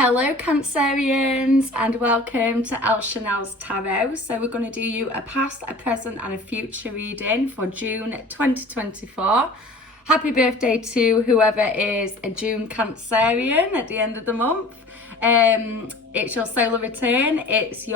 Hello Cancerians and welcome to El Chanel's Tarot. So we're going to do you a past, a present and a future reading for June 2024. Happy birthday to whoever is a June Cancerian at the end of the month. It's your solar return, it's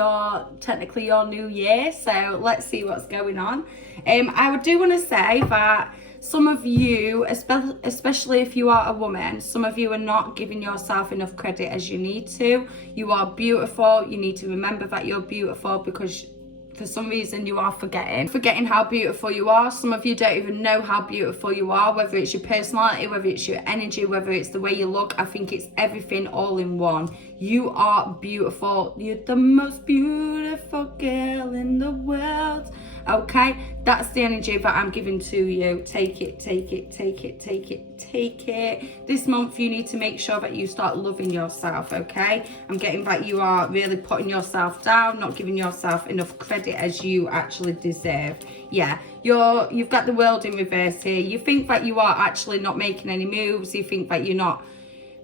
technically your new year, so let's see what's going on. I do want to say that some of you, especially if you are a woman, some of you are not giving yourself enough credit as you need to. You are beautiful. You need to remember that you're beautiful because for some reason you are forgetting how beautiful you are. Some of you don't even know how beautiful you are, whether it's your personality, whether it's your energy, whether it's the way you look. I think it's everything all in one. You are beautiful. You're the most beautiful girl in the world. Okay, that's the energy that I'm giving to you. Take it, take it, take it, take it, take it. This month you need to make sure that you start loving yourself, okay? I'm getting that you are really putting yourself down, not giving yourself enough credit as you actually deserve. Yeah, you've got the world in reverse here. You think that you are actually not making any moves. You think that you're not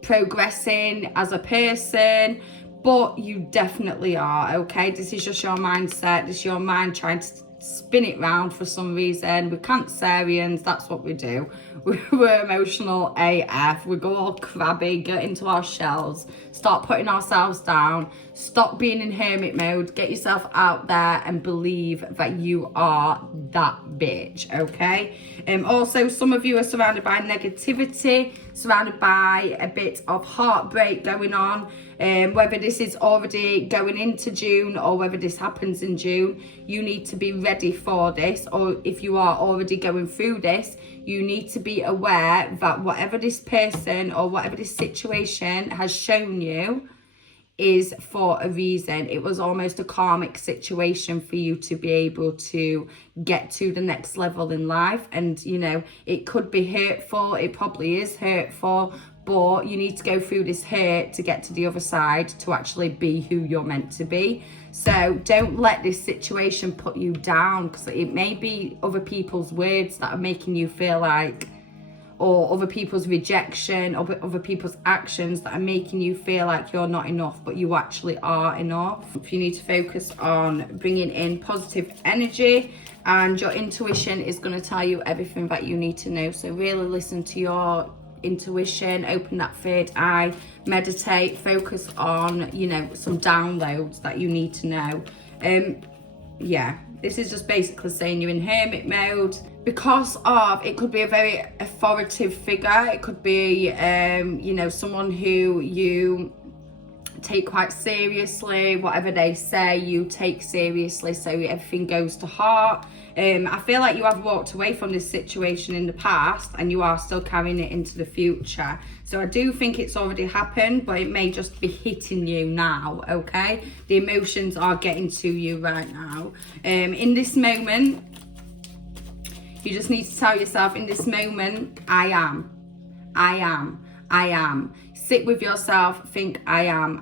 progressing as a person, but you definitely are, okay? This is just your mindset. This is your mind trying to spin it round for some reason. We're Cancerians, that's what we do. We're emotional AF. We go all crabby, get into our shells, start putting ourselves down, stop being in hermit mode, get yourself out there and believe that you are that bitch, okay? Also, some of you are surrounded by negativity, surrounded by a bit of heartbreak going on. Whether this is already going into June or whether this happens in June, you need to be ready for this. Or if you are already going through this, you need to be aware that whatever this person or whatever this situation has shown you is for a reason. It was almost a karmic situation for you to be able to get to the next level in life. And, you know, it could be hurtful. It probably is hurtful. But you need to go through this hurt to get to the other side to actually be who you're meant to be. So don't let this situation put you down, because it may be other people's words that are making you feel like, or other people's rejection, or other people's actions that are making you feel like you're not enough, but you actually are enough. You need to focus on bringing in positive energy, and your intuition is going to tell you everything that you need to know. So really listen to your intuition, open that third eye, meditate, focus on, you know, some downloads that you need to know. Yeah, this is just basically saying you're in hermit mode because of, it could be a very authoritative figure. It could be, you know, someone who you take quite seriously. Whatever they say, you take seriously, so everything goes to heart. I feel like you have walked away from this situation in the past and you are still carrying it into the future. So I do think it's already happened, but it may just be hitting you now, okay? The emotions are getting to you right now. In this moment, you just need to tell yourself, in this moment, I am. Sit with yourself, think I am,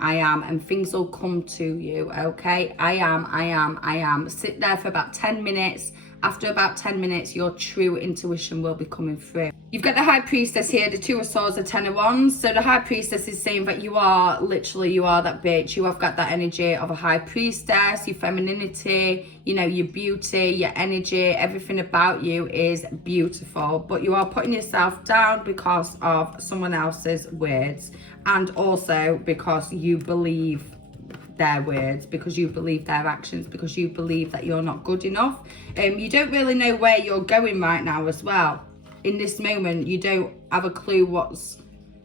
and things will come to you, okay? I am. Sit there for about 10 minutes. After about 10 minutes, your true intuition will be coming through. You've got the High Priestess here, the Two of Swords, the Ten of Wands. So the High Priestess is saying that you are that bitch. You have got that energy of a High Priestess, your femininity, you know, your beauty, your energy, everything about you is beautiful. But you are putting yourself down because of someone else's words, and also because you believe their words, because you believe their actions, because you believe that you're not good enough. You don't really know where you're going right now as well. In this moment, you don't have a clue what's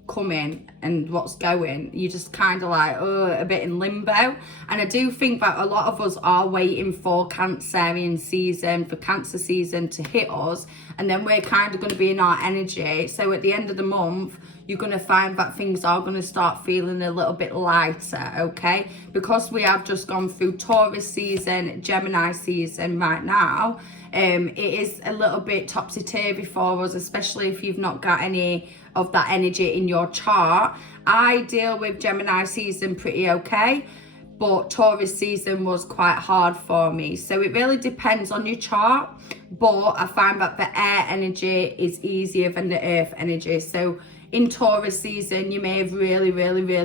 coming and what's going. You're just kind of like, a bit in limbo. And I do think that a lot of us are waiting for Cancerian season, for Cancer season to hit us, and then we're kind of going to be in our energy. So at the end of the month, you're going to find that things are going to start feeling a little bit lighter, okay? Because we have just gone through Taurus season, Gemini season right now, it is a little bit topsy-turvy for us, especially if you've not got any of that energy in your chart. I deal with Gemini season pretty okay, but Taurus season was quite hard for me. So it really depends on your chart, but I find that the air energy is easier than the earth energy. So in Taurus season, you may have really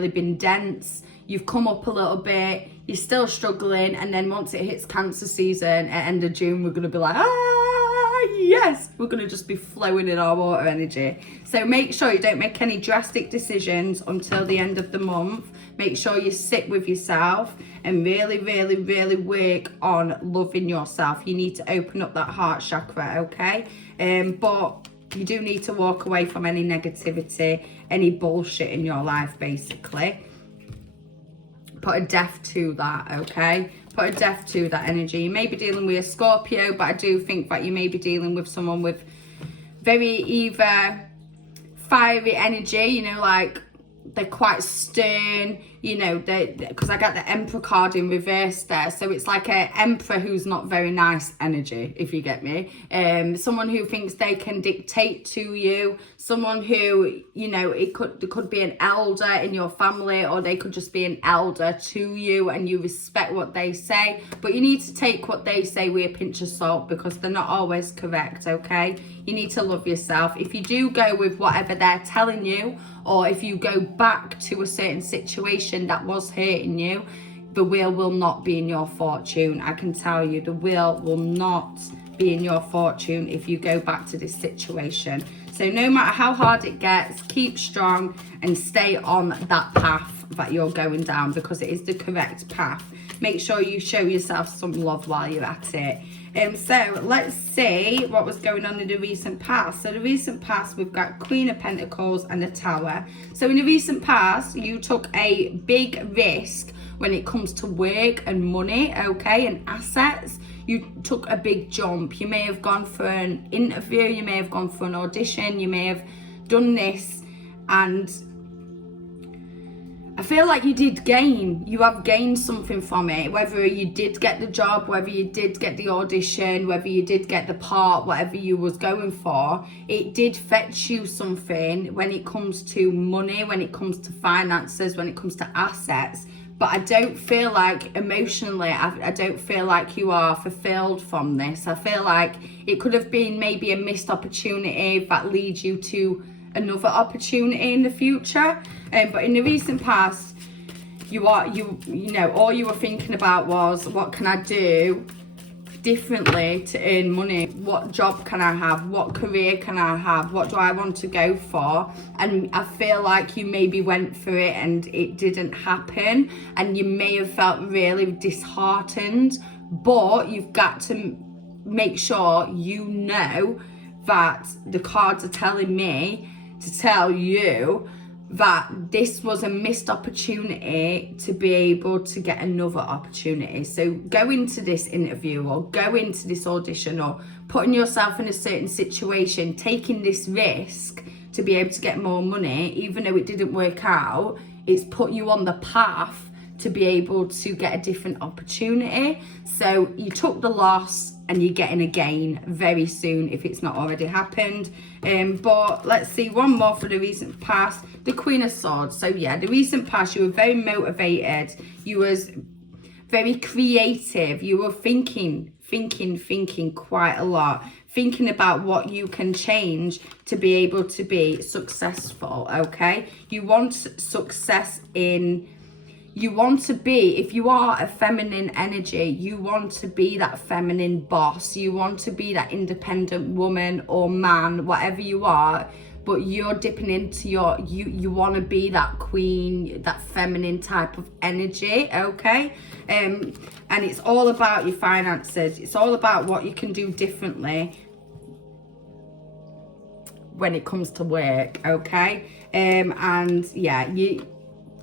been dense. You've come up a little bit, you're still struggling, and then once it hits Cancer season at end of June, we're going to be like, yes, we're going to just be flowing in our water energy. So make sure you don't make any drastic decisions until the end of the month. Make sure you sit with yourself and really work on loving yourself. You need to open up that heart chakra, okay? But you do need to walk away from any negativity, any bullshit in your life, basically. Put a death to that, okay? Put a death to that energy. You may be dealing with a Scorpio, but I do think that you may be dealing with someone with very either fiery energy, you know, like they're quite stern, you know, because I got the Emperor card in reverse there. So it's like an emperor who's not very nice energy, if you get me. Someone who thinks they can dictate to you. Someone who, you know, it could be an elder in your family, or they could just be an elder to you and you respect what they say. But you need to take what they say with a pinch of salt, because they're not always correct, okay? You need to love yourself. If you do go with whatever they're telling you, or if you go back to a certain situation that was hurting you, the wheel will not be in your fortune. I can tell you, the wheel will not be in your fortune if you go back to this situation. So no matter how hard it gets, keep strong and stay on that path that you're going down, because it is the correct path. Make sure you show yourself some love while you're at it. So let's see what was going on in the recent past. So the recent past, we've got Queen of Pentacles and the Tower. So in the recent past, you took a big risk when it comes to work and money, okay, and assets. You took a big jump. You may have gone for an interview, you may have gone for an audition, you may have done this, and I feel like you did gain. You have gained something from it. Whether you did get the job, whether you did get the audition, whether you did get the part, whatever you was going for, it did fetch you something when it comes to money, when it comes to finances, when it comes to assets. But I don't feel like emotionally, I don't feel like you are fulfilled from this. I feel like it could have been maybe a missed opportunity that leads you to another opportunity in the future. But in the recent past, you know, all you were thinking about was, what can I do differently to earn money? What job can I have? What career can I have? What do I want to go for? And I feel like you maybe went for it and it didn't happen, and you may have felt really disheartened. But you've got to make sure you know that the cards are telling me to tell you that this was a missed opportunity to be able to get another opportunity. So go into this interview, or go into this audition, or putting yourself in a certain situation, taking this risk to be able to get more money, even though it didn't work out, it's put you on the path to be able to get a different opportunity. So you took the loss and you're getting a gain very soon if it's not already happened. But let's see one more for the recent past. The Queen of Swords. So yeah, the recent past, you were very motivated. You was very creative. You were thinking quite a lot. Thinking about what you can change to be able to be successful, okay? You want success in... You want to be, if you are a feminine energy, you want to be that feminine boss. You want to be that independent woman or man, whatever you are, but you're dipping into your, you want to be that queen, that feminine type of energy, okay? And it's all about your finances. It's all about what you can do differently when it comes to work, okay? And yeah,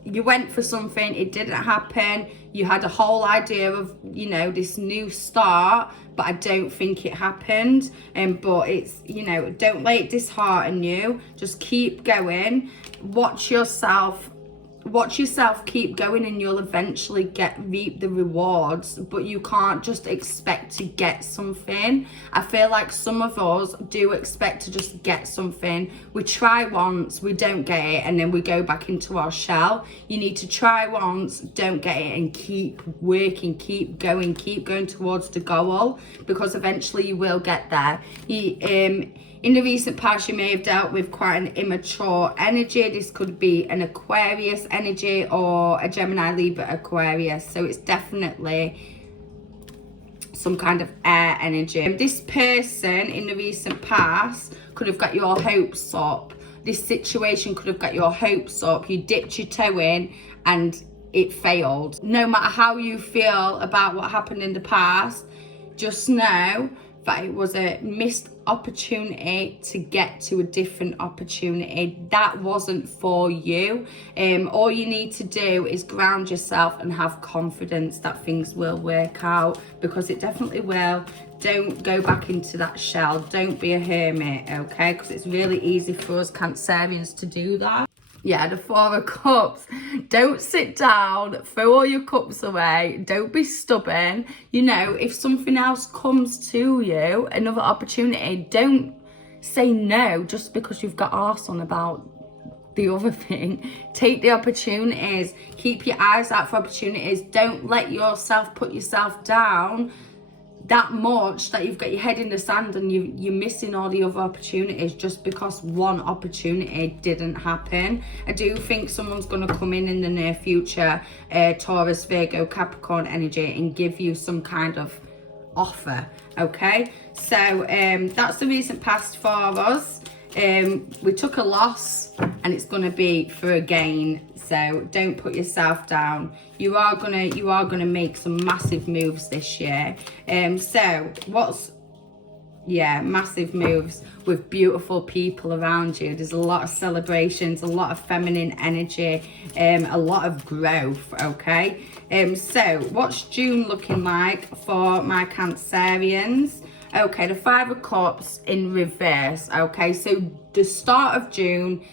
you went for something, it didn't happen. You had a whole idea of, you know, this new start, but I don't think it happened. But it's, you know, don't let it dishearten you. Just keep going. Watch yourself keep going, and you'll eventually reap the rewards. But you can't just expect to get something. I feel like some of us do expect to just get something. We try once, we don't get it, and then we go back into our shell. You need to try once, don't get it, and keep working, keep going towards the goal, because eventually you will get there. In the recent past, you may have dealt with quite an immature energy. This could be an Aquarius energy or a Gemini, Libra, Aquarius. So it's definitely some kind of air energy. This person in the recent past could have got your hopes up. This situation could have got your hopes up. You dipped your toe in and it failed. No matter how you feel about what happened in the past, just know that it was a missed opportunity to get to a different opportunity. That wasn't for you. All you need to do is ground yourself and have confidence that things will work out, because it definitely will. Don't go back into that shell. Don't be a hermit, okay? Because it's really easy for us Cancerians to do that. Yeah, the Four of Cups. Don't sit down, throw all your cups away. Don't be stubborn. You know, if something else comes to you, another opportunity, don't say no just because you've got arse on about the other thing. Take the opportunities. Keep your eyes out for opportunities. Don't let yourself put yourself down that much that you've got your head in the sand and you're missing all the other opportunities just because one opportunity didn't happen. I do think someone's going to come in the near future, Taurus, Virgo, Capricorn energy, and give you some kind of offer, okay? So that's the recent past for us. We took a loss and it's going to be for a gain. So don't put yourself down. You are gonna make some massive moves this year. Massive moves with beautiful people around you. There's a lot of celebrations, a lot of feminine energy, a lot of growth, okay? So what's June looking like for my Cancerians? Okay, the Five of Cups in reverse, okay? So the start of June,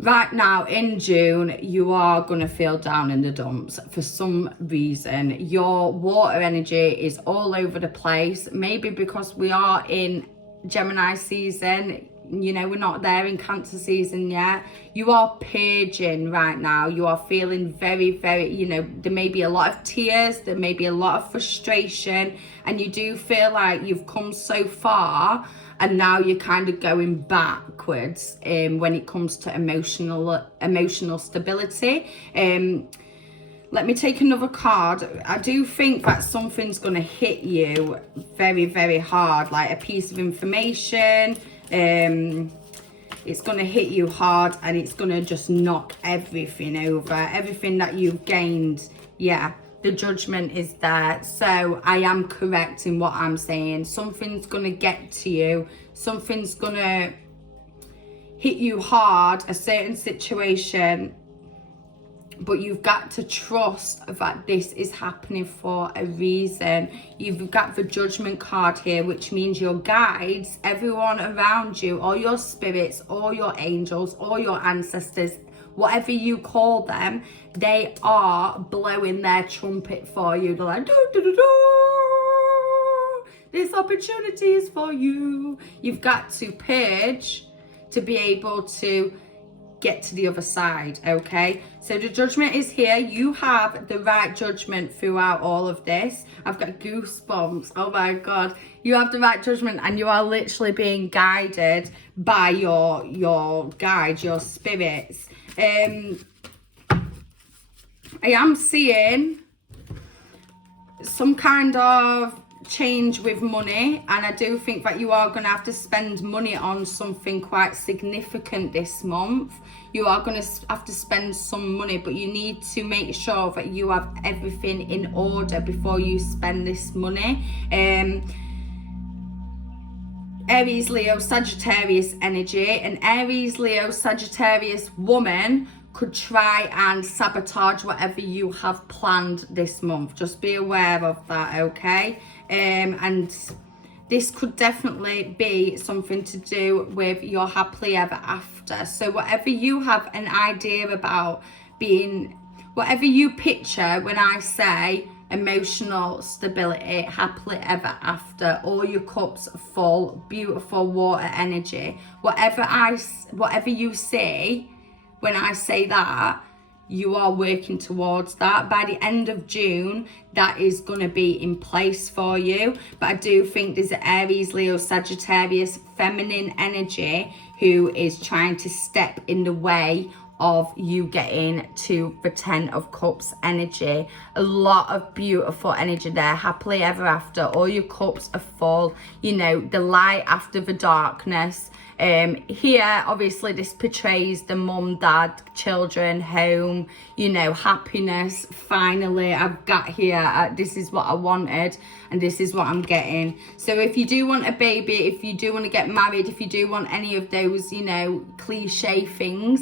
right now in June, you are going to feel down in the dumps for some reason. Your water energy is all over the place. Maybe because we are in Gemini season, you know, we're not there in Cancer season yet. You are purging right now. You are feeling very, very, you know, there may be a lot of tears. There may be a lot of frustration. And you do feel like you've come so far and now you're kind of going backwards when it comes to emotional stability. Let me take another card. I do think that something's going to hit you very, very hard, like a piece of information. It's going to hit you hard and it's going to just knock everything over. Everything that you've gained, yeah. The Judgment is there. So I am correct in what I'm saying. Something's going to get to you. Something's going to hit you hard, a certain situation. But you've got to trust that this is happening for a reason. You've got the Judgment card here, which means your guides, everyone around you, all your spirits, all your angels, all your ancestors, whatever you call them, they are blowing their trumpet for you. They're like, do, do, do, do. This opportunity is for you. You've got to purge to be able to get to the other side, okay? So the Judgment is here. You have the right judgment throughout all of this. I've got goosebumps. Oh my God. You have the right judgment and you are literally being guided by your guides, your spirits. I am seeing some kind of change with money, and I do think that you are going to have to spend money on something quite significant this month. You are going to have to spend some money, but you need to make sure that you have everything in order before you spend this money. Aries, Leo, Sagittarius energy. An Aries, Leo, Sagittarius woman could try and sabotage whatever you have planned this month. Just be aware of that, okay? And this could definitely be something to do with your happily ever after. So whatever you have an idea about being, whatever you picture when I say emotional stability, happily ever after, all your cups full, beautiful water energy, whatever you see when I say that, you are working towards that. By the end of June, that is going to be in place for you. But I do think there's an Aries, Leo, Sagittarius, feminine energy who is trying to step in the way of you getting to the 10 of Cups energy. A lot of beautiful energy there, happily ever after, all your cups are full, you know, the light after the darkness. Here obviously this portrays the mum, dad, children, home, you know, happiness. Finally I've got here, this is what I wanted and this is what I'm getting. So if you do want a baby, if you do want to get married, if you do want any of those, you know, cliche things,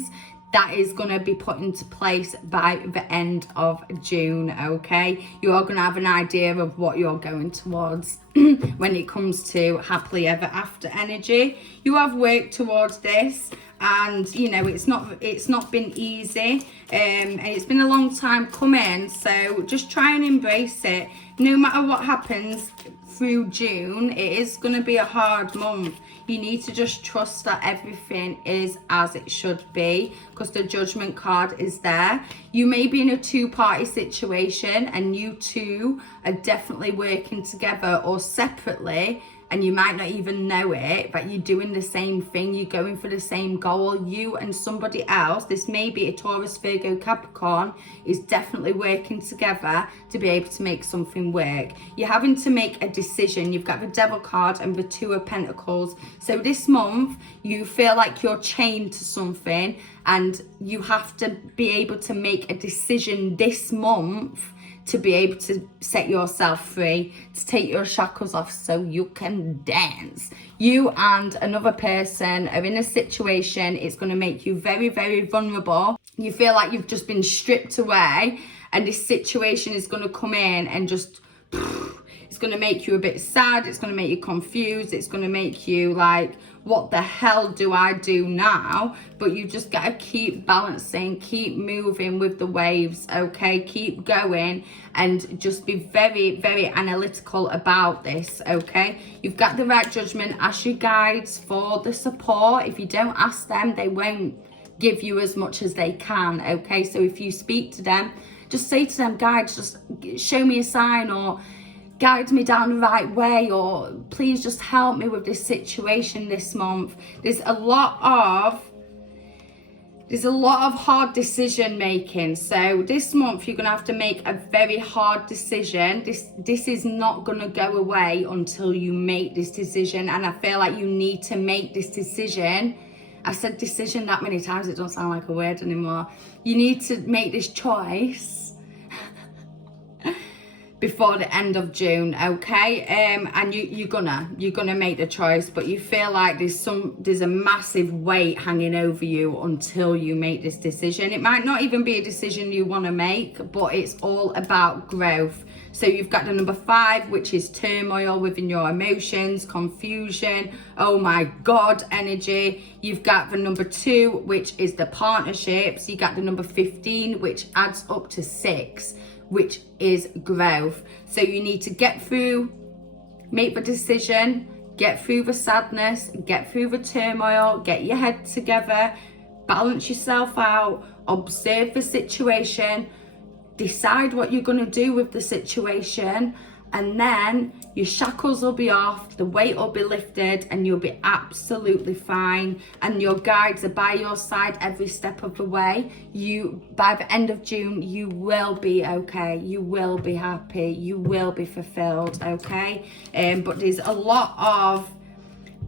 that is going to be put into place by the end of June, okay? You are going to have an idea of what you're going towards when it comes to happily ever after energy. You have worked towards this, and you know it's not been easy, and it's been a long time coming, so just try and embrace it. No matter what happens through June, it is going to be a hard month. You need to just trust that everything is as it should be, because the Judgment card is there. You may be in a two-party situation and you two are definitely working together or separately, and you might not even know it, but you're doing the same thing, you're going for the same goal. You and somebody else, this may be a Taurus, Virgo, Capricorn, is definitely working together to be able to make something work. You're having to make a decision. You've got the Devil card and the Two of Pentacles. So this month, you feel like you're chained to something and you have to be able to make a decision this month to be able to set yourself free, to take your shackles off so you can dance. You and another person are in a situation, it's going to make you very, very vulnerable. You feel like you've just been stripped away, and this situation is going to come in and just, it's going to make you a bit sad, it's going to make you confused, it's going to make you like, what the hell do I do now? But you just got to keep balancing, keep moving with the waves, okay? Keep going and just be very, very analytical about this, okay? You've got the right judgment. Ask your guides for the support. If you don't ask them, they won't give you as much as they can, okay? So if you speak to them, just say to them, guides, just show me a sign, or guide me down the right way, or please just help me with this situation this month. There's a lot of hard decision making. So this month you're gonna have to make a very hard decision. This is not gonna go away until you make this decision, and I feel like you need to make this decision. I said decision that many times, it don't sound like a word anymore. You need to make this choice before the end of June, okay? And you're gonna make the choice, but you feel like there's a massive weight hanging over you until you make this decision. It might not even be a decision you want to make, but it's all about growth. So you've got the number 5, which is turmoil within your emotions, confusion, oh my God energy. You've got the number 2, which is the partnerships. You got the number 15, which adds up to 6, which is growth. So you need to get through, make the decision, get through the sadness, get through the turmoil, get your head together, balance yourself out, observe the situation, decide what you're going to do with the situation, and then your shackles will be off, the weight will be lifted, and you'll be absolutely fine. And your guides are by your side every step of the way. By the end of June, you will be okay. You will be happy. You will be fulfilled, okay? But there's a lot of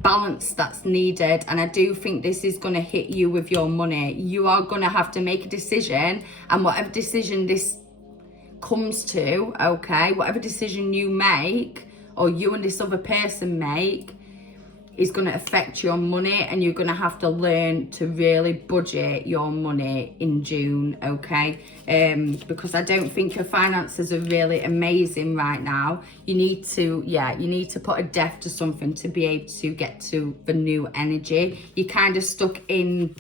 balance that's needed, and I do think this is going to hit you with your money. You are going to have to make a decision, and whatever decision this comes to, okay, whatever decision you make, or you and this other person make, is going to affect your money, and you're going to have to learn to really budget your money in June, okay? Because I don't think your finances are really amazing right now. You need to put a depth to something to be able to get to the new energy. You're kind of stuck in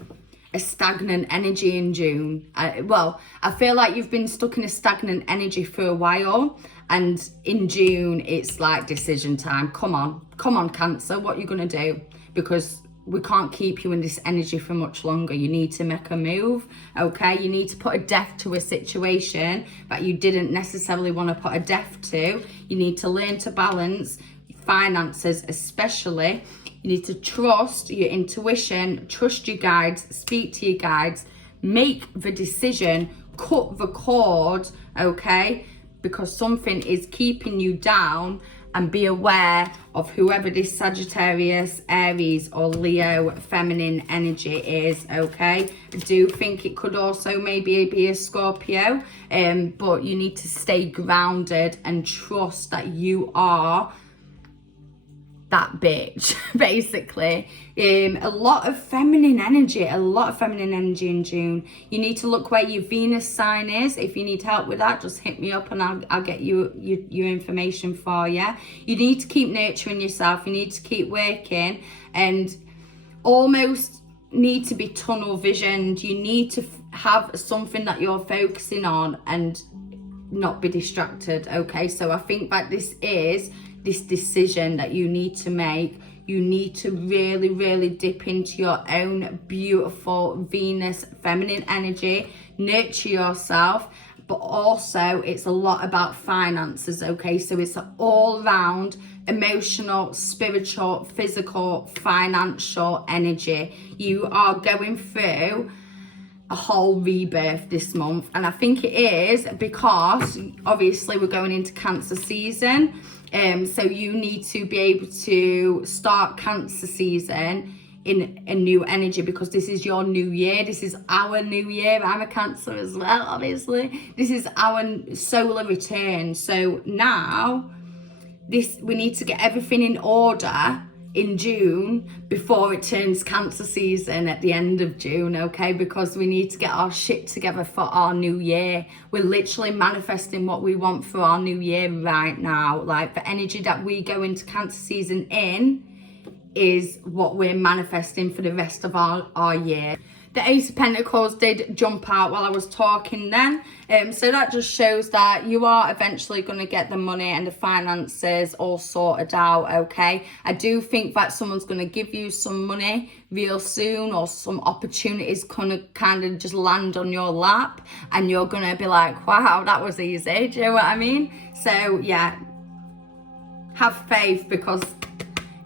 a stagnant energy in June. I feel like you've been stuck in a stagnant energy for a while, and in June it's like decision time. Come on Cancer, what are you gonna do? Because we can't keep you in this energy for much longer. You need to make a move, okay? You need to put a death to a situation that you didn't necessarily want to put a death to. You need to learn to balance finances, especially. You need to trust your intuition, trust your guides, speak to your guides, make the decision, cut the cord, okay? Because something is keeping you down, and be aware of whoever this Sagittarius, Aries or Leo feminine energy is, okay? I do think it could also maybe be a Scorpio, but you need to stay grounded and trust that you are that bitch, basically. A lot of feminine energy in June. You need to look where your Venus sign is. If you need help with that, just hit me up and I'll get you your information for you. You need to keep nurturing yourself. You need to keep working, and almost need to be tunnel visioned. You need to have something that you're focusing on and not be distracted, okay? So I think that this decision that you need to make. You need to really, really dip into your own beautiful Venus feminine energy, nurture yourself, but also it's a lot about finances, okay? So it's all round emotional, spiritual, physical, financial energy. You are going through a whole rebirth this month, and I think it is because obviously we're going into Cancer season. So you need to be able to start Cancer season in a new energy, because this is your new year. This is our new year. I'm a Cancer as well, obviously. This is our solar return. So now we need to get everything in order in June before it turns Cancer season at the end of June, okay? Because we need to get our shit together for our new year. We're literally manifesting what we want for our new year right now. Like, the energy that we go into Cancer season in is what we're manifesting for the rest of our year. The Ace of Pentacles did jump out while I was talking then. So that just shows that you are eventually going to get the money and the finances all sorted out, okay? I do think that someone's going to give you some money real soon, or some opportunities going to kind of just land on your lap, and you're going to be like, wow, that was easy. Do you know what I mean? So yeah, have faith, because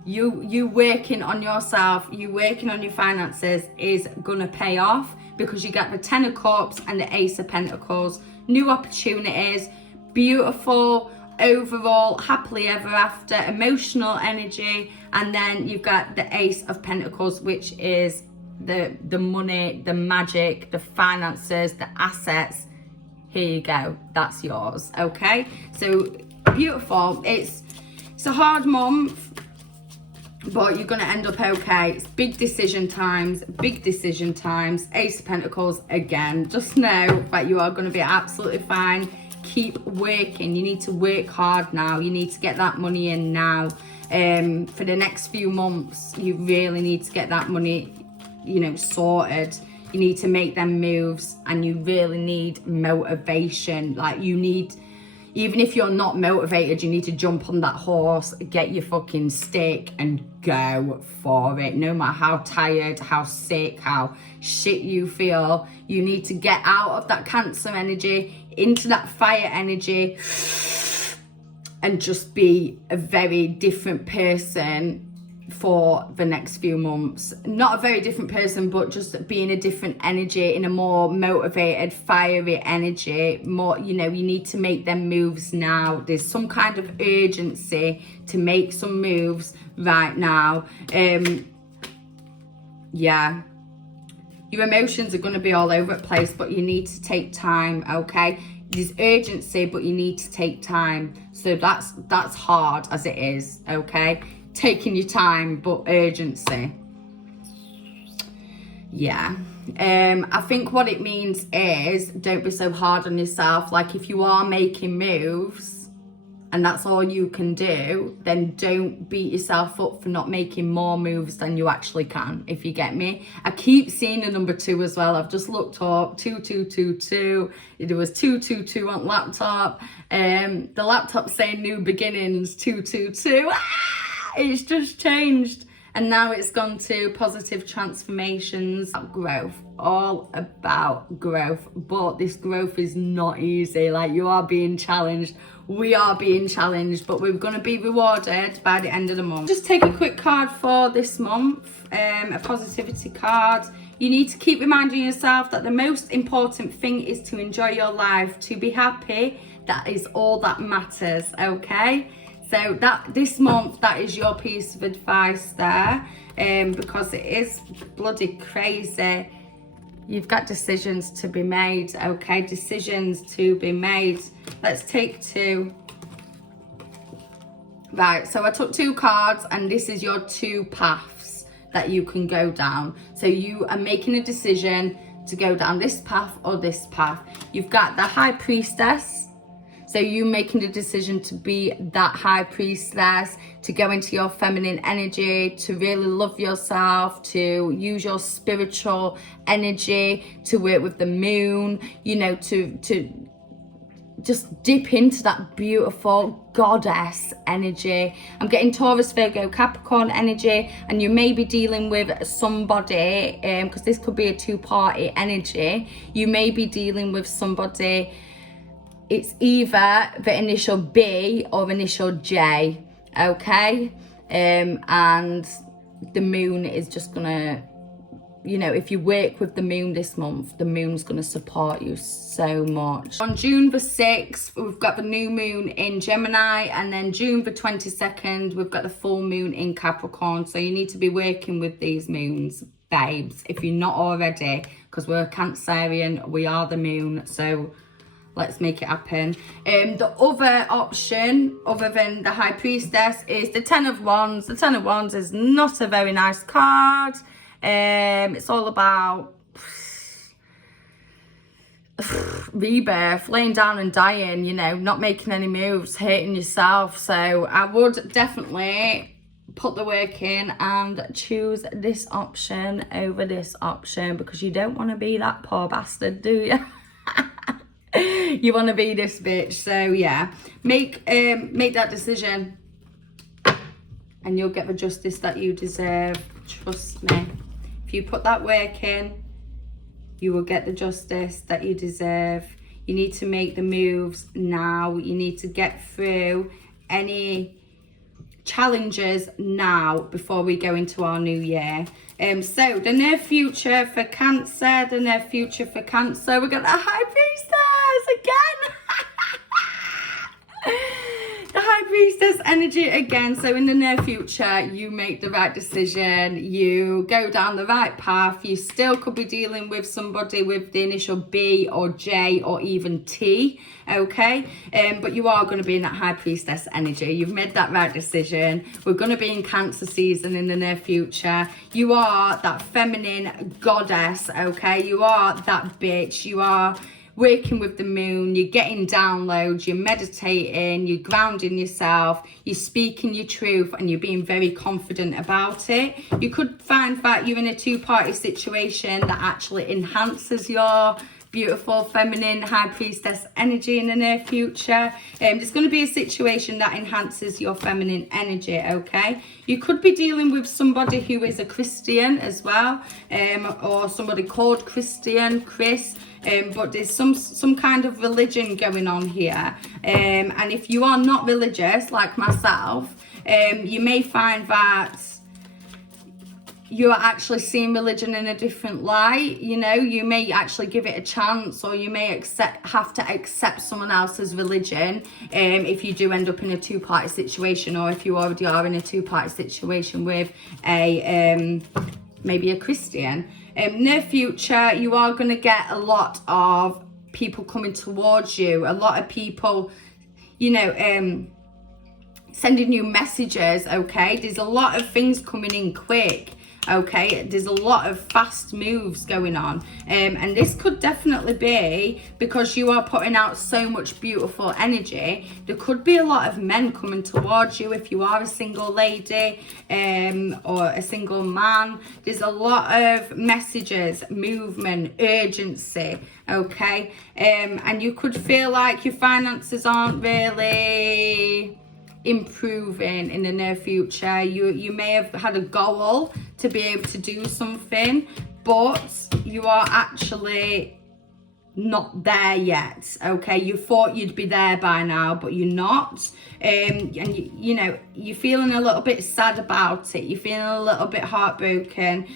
you working on yourself, you working on your finances is gonna pay off, because you get the Ten of Cups and the Ace of Pentacles. New opportunities, beautiful, overall, happily ever after, emotional energy. And then you've got the Ace of Pentacles, which is the money, the magic, the finances, the assets. Here you go, that's yours, okay? So beautiful. It's a hard month, but you're going to end up okay. It's big decision times. Ace of Pentacles again. Just know that you are going to be absolutely fine. Keep working. You need to work hard now. You need to get that money in now. For the next few months, you really need to get that money, sorted. You need to make them moves, and you really need motivation. Like, you need... Even if you're not motivated, you need to jump on that horse, get your fucking stick and go for it. No matter how tired, how sick, how shit you feel, you need to get out of that Cancer energy into that fire energy and just be a very different person for the next few months. Not a very different person, but just being a different energy, in a more motivated, fiery energy. More, you need to make them moves now. There's some kind of urgency to make some moves right now. Yeah, your emotions are going to be all over the place, but you need to take time, okay? There's urgency, but you need to take time. So that's hard as it is, okay? Taking your time, but urgency. Yeah. I think what it means is, don't be so hard on yourself. Like, if you are making moves and that's all you can do, then don't beat yourself up for not making more moves than you actually can, if you get me. I keep seeing a number 2 as well. I've just looked up 2222. There was 222 on laptop. The laptop saying new beginnings 222. It's just changed. And now it's gone to positive transformations, growth, all about growth. But this growth is not easy. Like, you are being challenged. We are being challenged, but we're going to be rewarded by the end of the month. Just take a quick card for this month, a positivity card. You need to keep reminding yourself that the most important thing is to enjoy your life, to be happy. That is all that matters, okay? So that this month, that is your piece of advice there, because it is bloody crazy. You've got decisions to be made, okay? Decisions to be made. Let's take 2. Right, so I took 2 cards, and this is your 2 paths that you can go down. So you are making a decision to go down this path or this path. You've got the High Priestess. So you making the decision to be that high priestess, to go into your feminine energy, to really love yourself, to use your spiritual energy, to work with the moon, you know, to just dip into that beautiful goddess energy. I'm getting Taurus, Virgo, Capricorn energy, and you may be dealing with somebody, because this could be a 2-party energy. You may be dealing with somebody. It's either the initial B or initial J, okay? And the moon is just gonna, you know, if you work with the moon this month, the moon's gonna support you so much. On June the 6th, we've got the new moon in Gemini, and then June the 22nd, we've got the full moon in Capricorn. So you need to be working with these moons, babes, if you're not already, because we're a Cancerian, we are the moon, so let's make it happen. The other option, other than the High Priestess, is the 10 of Wands. The 10 of Wands is not a very nice card. It's all about rebirth, laying down and dying, you know, not making any moves, hating yourself. So I would definitely put the work in and choose this option over this option, because you don't want to be that poor bastard, do you? You want to be this bitch. So yeah, make that decision, and you'll get the justice that you deserve. Trust me. If you put that work in, you will get the justice that you deserve. You need to make the moves now. You need to get through any challenges now before we go into our new year. So the near future for Cancer, we've got the High Priestess again. The High Priestess energy again. So in the near future, you make the right decision, you go down the right path. You still could be dealing with somebody with the initial B or J or even T, okay? But you are going to be in that High Priestess energy. You've made that right decision. We're going to be in Cancer season in the near future. You are that feminine goddess, okay? You are that bitch. You are working with the moon, you're getting downloads, you're meditating, you're grounding yourself, you're speaking your truth, and you're being very confident about it. You could find that you're in a 2-party situation that actually enhances your beautiful feminine High Priestess energy in the near future. There's going to be a situation that enhances your feminine energy, okay? You could be dealing with somebody who is a Christian as well, or somebody called Christian, Chris. But there's some kind of religion going on here, and if you are not religious like myself, you may find that you are actually seeing religion in a different light. You know, you may actually give it a chance, or you may have to accept someone else's religion if you do end up in a 2-party situation, or if you already are in a 2-party situation with a maybe a Christian. Near future, you are going to get a lot of people coming towards you, a lot of people, you know, sending you messages, okay? There's a lot of things coming in quick, okay? There's a lot of fast moves going on, and this could definitely be because you are putting out so much beautiful energy. There could be a lot of men coming towards you if you are a single lady, or a single man. There's a lot of messages, movement, urgency, okay? And you could feel like your finances aren't really improving in the near future. You may have had a goal to be able to do something, but you are actually not there yet. Okay, you thought you'd be there by now, but you're not. And you know, you're feeling a little bit sad about it, you're feeling a little bit heartbroken,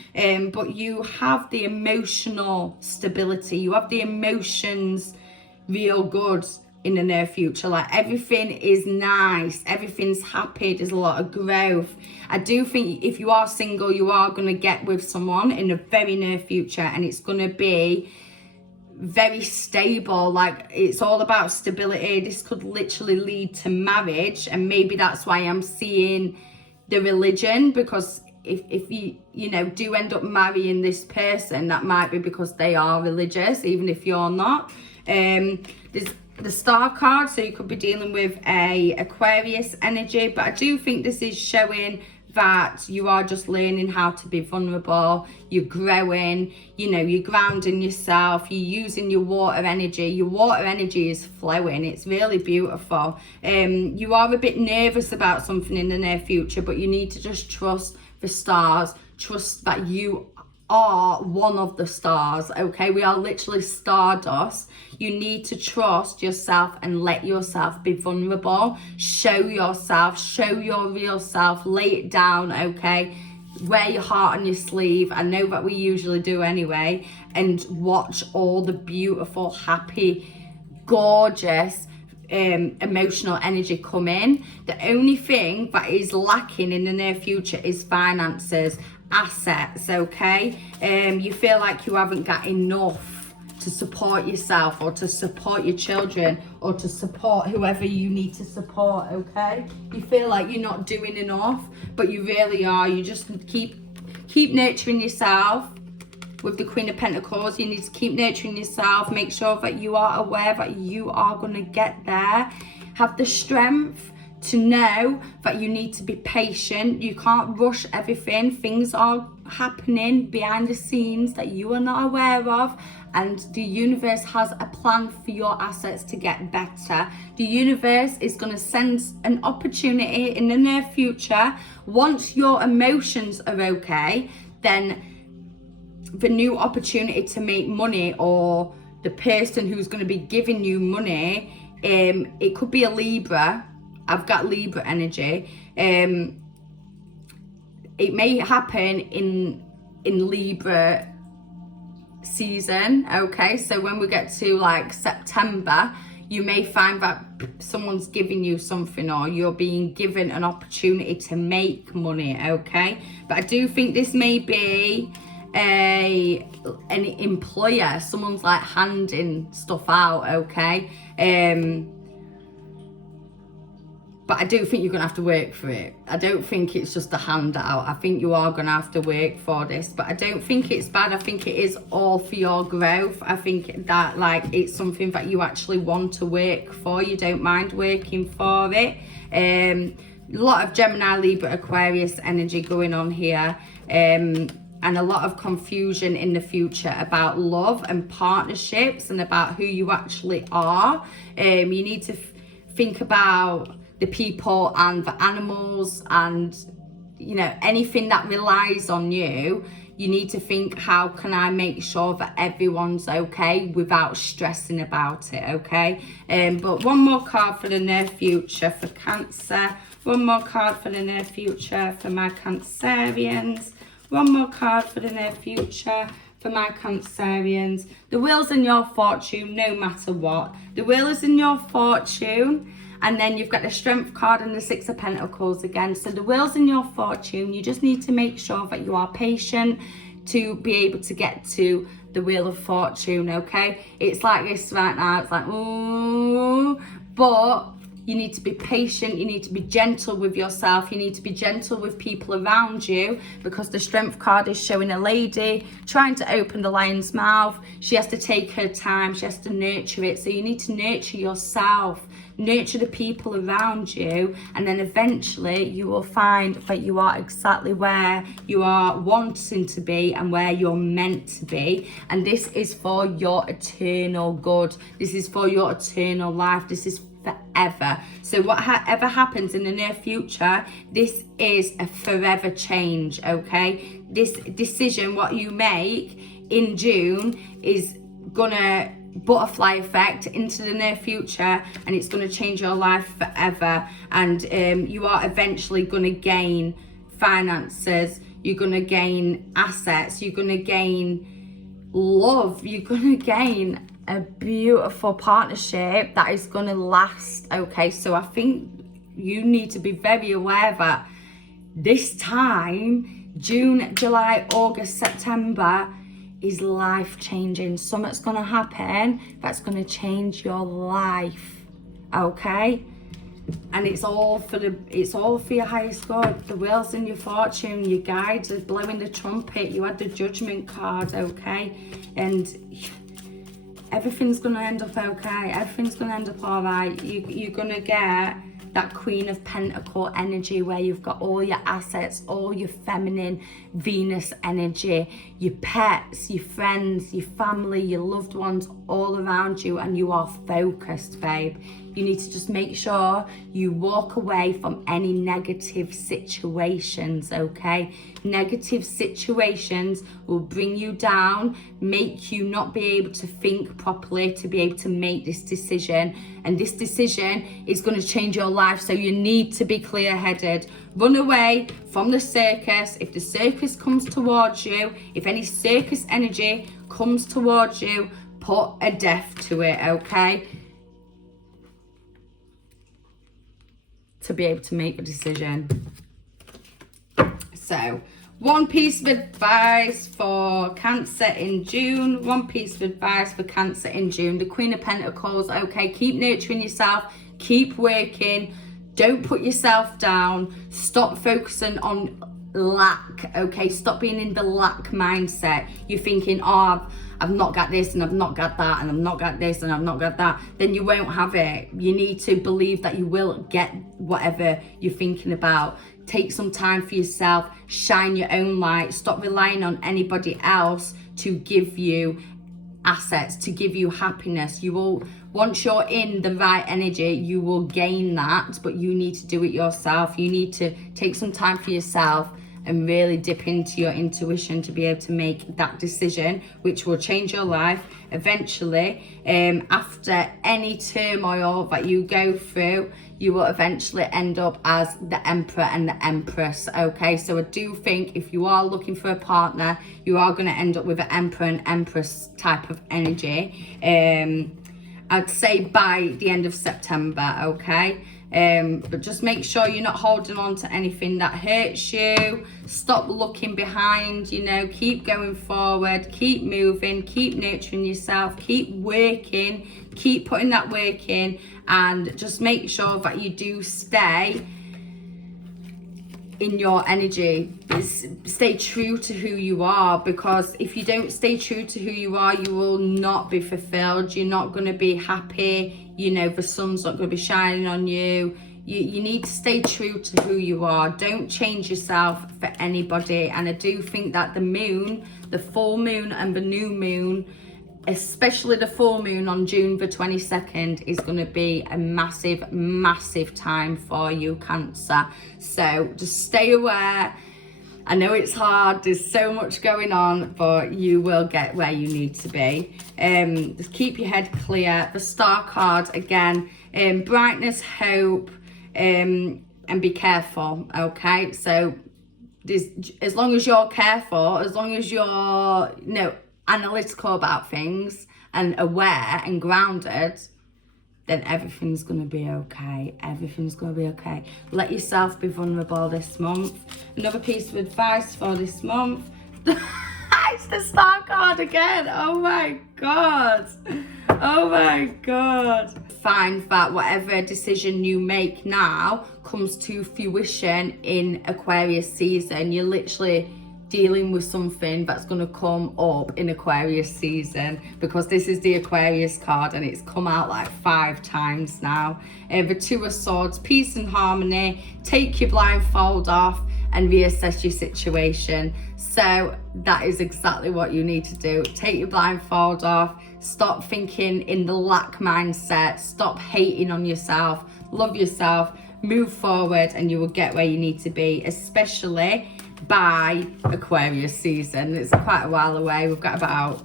but you have the emotional stability, you have the emotions real good in the near future. Like, everything is nice, everything's happy, there's a lot of growth. I do think if you are single, you are going to get with someone in the very near future, and it's going to be very stable. Like, it's all about stability. This could literally lead to marriage, and maybe that's why I'm seeing the religion, because if you know, do end up marrying this person, that might be because they are religious, even if you're not. There's the Star card, so you could be dealing with a Aquarius energy, but I do think this is showing that you are just learning how to be vulnerable, you're growing, you know, you're grounding yourself, you're using your water energy. Your water energy is flowing, it's really beautiful. You are a bit nervous about something in the near future, but you need to just trust the stars, trust that you are one of the stars. Okay, we are literally stardust. You need to trust yourself and let yourself be vulnerable. Show yourself, show your real self, lay it down. Okay, wear your heart on your sleeve. I know that we usually do anyway, and watch all the beautiful, happy, gorgeous emotional energy come in. The only thing that is lacking in the near future is finances, assets. Okay, you feel like you haven't got enough to support yourself, or to support your children, or to support whoever you need to support. Okay, you feel like you're not doing enough, but you really are. You just keep nurturing yourself. With the Queen of Pentacles, you need to keep nurturing yourself. Make sure that you are aware that you are going to get there. Have the strength to know that you need to be patient. You can't rush everything. Things are happening behind the scenes that you are not aware of, and the universe has a plan for your assets to get better. The universe is going to send an opportunity in the near future. Once your emotions are okay, then the new opportunity to make money, or the person who's going to be giving you money, it could be a Libra. I've got Libra energy. It may happen in Libra season. Okay, so when we get to like September, you may find that someone's giving you something, or you're being given an opportunity to make money. Okay, but I do think this may be an employer. Someone's like handing stuff out. Okay, but I do think you're going to have to work for it. I don't think it's just a handout. I think you are going to have to work for this. But I don't think it's bad. I think it is all for your growth. I think that, like, it's something that you actually want to work for. You don't mind working for it. A lot of Gemini, Libra, Aquarius energy going on here. And a lot of confusion in the future about love and partnerships, and about who you actually are. You need to think about the people and the animals, and you know, anything that relies on you. You need to think, how can I make sure that everyone's okay without stressing about it. Okay, but one more card for the near future for Cancer. One more card for the near future for my Cancerians. One more card for the near future for my Cancerians. The wheel's in your fortune no matter what. The wheel is in your fortune. And then you've got the Strength card and the Six of Pentacles again. So the wheel's in your fortune. You just need to make sure that you are patient to be able to get to the Wheel of Fortune. Okay, it's like this right now. It's like, ooh, but you need to be patient. You need to be gentle with yourself. You need to be gentle with people around you, because the Strength card is showing a lady trying to open the lion's mouth. She has to take her time. She has to nurture it. So you need to nurture yourself, nurture the people around you, and then eventually you will find that you are exactly where you are wanting to be and where you're meant to be. And this is for your eternal good. This is for your eternal life. This is forever. So whatever happens in the near future, this is a forever change, okay? This decision, what you make in June, is gonna butterfly effect into the near future, and it's going to change your life forever. And you are eventually going to gain finances, you're going to gain assets, you're going to gain love, you're going to gain a beautiful partnership that is going to last, okay? So I think you need to be very aware that this time, June, July, August, September, is life changing. Something's gonna happen that's gonna change your life, okay? And it's all for your highest good. The wheel's in your fortune, your guides are blowing the trumpet, you had the judgment card, okay? And everything's gonna end up okay, everything's gonna end up all right. You're gonna get that Queen of Pentacle energy where you've got all your assets, all your feminine Venus energy, your pets, your friends, your family, your loved ones all around you, and you are focused, babe. You need to just make sure you walk away from any negative situations, okay? Negative situations will bring you down, make you not be able to think properly, to be able to make this decision. And this decision is going to change your life, so you need to be clear-headed. Run away from the circus. If the circus comes towards you, if any circus energy comes towards you, put a death to it, okay? To be able to make a decision. So, one piece of advice for Cancer in June. One piece of advice for Cancer in June. The Queen of Pentacles, okay, keep nurturing yourself, keep working, don't put yourself down, stop focusing on lack, okay? Stop being in the lack mindset. You're thinking, oh, I've not got this and I've not got that and I've not got this and I've not got that. Then you won't have it. You need to believe that you will get whatever you're thinking about. Take some time for yourself, shine your own light, stop relying on anybody else to give you assets, to give you happiness. You will, once you're in the right energy, you will gain that, but you need to do it yourself. You need to take some time for yourself and really dip into your intuition to be able to make that decision, which will change your life eventually. After any turmoil that you go through, you will eventually end up as the Emperor and the Empress, okay? So I do think if you are looking for a partner, you are going to end up with an Emperor and Empress type of energy. I'd say by the end of September, okay? But just make sure you're not holding on to anything that hurts you. Stop looking behind, you know, keep going forward, keep moving, keep nurturing yourself, keep working, keep putting that work in, and just make sure that you do stay in your energy. Stay true to who you are, because if you don't stay true to who you are, you will not be fulfilled. You're not going to be happy. You know, the sun's not going to be shining on you. You need to stay true to who you are. Don't change yourself for anybody. And I do think that the moon, the full moon and the new moon, especially the full moon on June the 22nd, is going to be a massive, massive time for you, Cancer. So just stay aware. I know it's hard, there's so much going on, but you will get where you need to be. Just keep your head clear. The Star card, again, brightness, hope, and be careful, okay? So as long as you're careful, as long as you're, you know, analytical about things and aware and grounded, then everything's going to be okay. Everything's going to be okay. Let yourself be vulnerable this month. Another piece of advice for this month. It's the Star card again. Oh my God. Oh my God. Find that whatever decision you make now comes to fruition in Aquarius season. You're literally dealing with something that's going to come up in Aquarius season, because this is the Aquarius card and it's come out like 5 times now. The Two of Swords, peace and harmony. Take your blindfold off and reassess your situation. So that is exactly what you need to do. Take your blindfold off, Stop thinking in the lack mindset. Stop hating on yourself. Love yourself. Move forward and you will get where you need to be, especially by Aquarius season. It's quite a while away. We've got about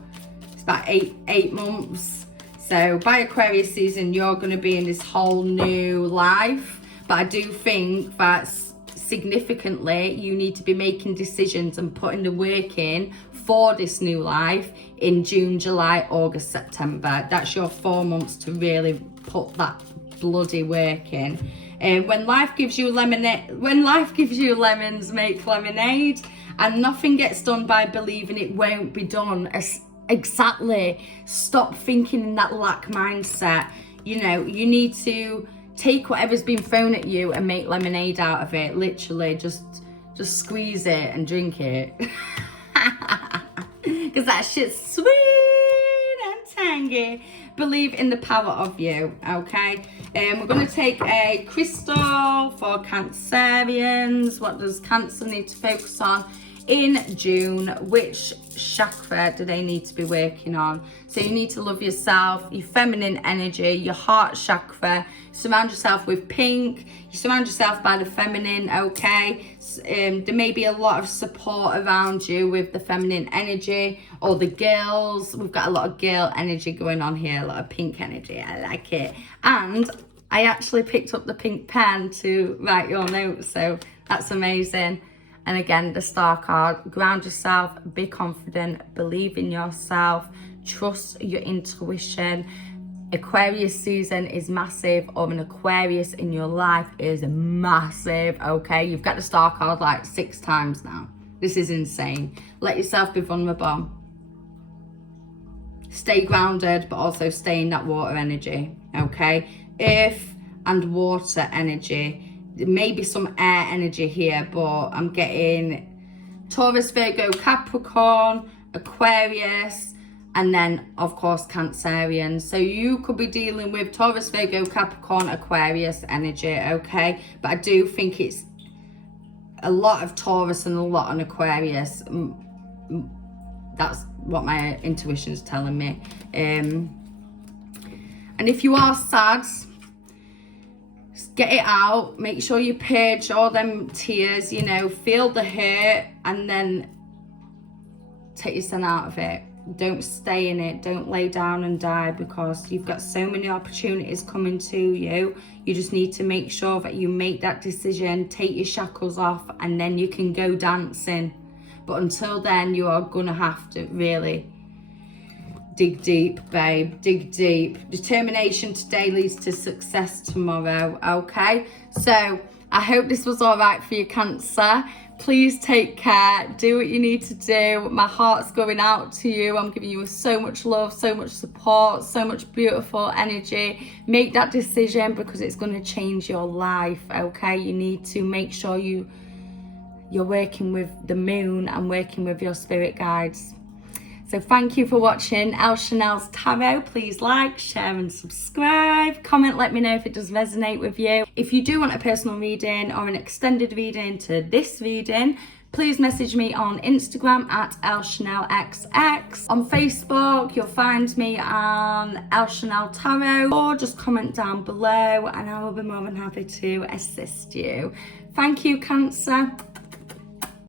eight months. So by Aquarius season, you're going to be in this whole new life. But I do think that significantly, you need to be making decisions and putting the work in for this new life in June, July, August, September. That's your 4 months to really put that bloody work in. When life gives you lemons, make lemonade. And nothing gets done by believing it won't be done. Exactly. Stop thinking in that lack mindset. You know, you need to take whatever's been thrown at you and make lemonade out of it. Literally, just squeeze it and drink it. Because that shit's sweet and tangy. Believe in the power of you, okay? We're going to take a crystal for Cancerians. What does Cancer need to focus on in June? Which chakra do they need to be working on? So you need to love yourself, your feminine energy, your heart chakra. Surround yourself with pink. You surround yourself by the feminine, okay? There may be a lot of support around you with the feminine energy, or the girls. We've got a lot of girl energy going on here, a lot of pink energy. I like it. And I actually picked up the pink pen to write your notes, so that's amazing. And again, the Star card, ground yourself, be confident, believe in yourself, trust your intuition. Aquarius season is massive, or an Aquarius in your life is massive, okay? You've got the Star card like 6 times now. This is insane. Let yourself be vulnerable. Stay grounded, but also stay in that water energy, okay? Earth and water energy. There may be some air energy here, but I'm getting Taurus, Virgo, Capricorn, Aquarius, and then of course Cancerian. So you could be dealing with Taurus, Virgo, Capricorn, Aquarius energy, okay? But I do think it's a lot of Taurus and a lot on Aquarius. That's what my intuition's telling me. And if you are sad, get it out. Make sure you purge all them tears, you know, feel the hurt, and then take yourself out of it. Don't stay in it. Don't lay down and die, because you've got so many opportunities coming to you. You just need to make sure that you make that decision, take your shackles off, and then you can go dancing. But until then, you are gonna have to really dig deep, babe. Dig deep. Determination today leads to success tomorrow, okay? So I hope this was all right for you, Cancer. Please take care. Do what you need to do. My heart's going out to you. I'm giving you so much love, so much support, so much beautiful energy. Make that decision, because it's going to change your life, okay? You need to make sure you're working with the moon and working with your spirit guides. So thank you for watching Elle Chanel's Tarot. Please like, share and subscribe. Comment, let me know if it does resonate with you. If you do want a personal reading or an extended reading to this reading, please message me on Instagram at ElleChanelXX. On Facebook, you'll find me on Elle Chanel Tarot, or just comment down below and I will be more than happy to assist you. Thank you, Cancer.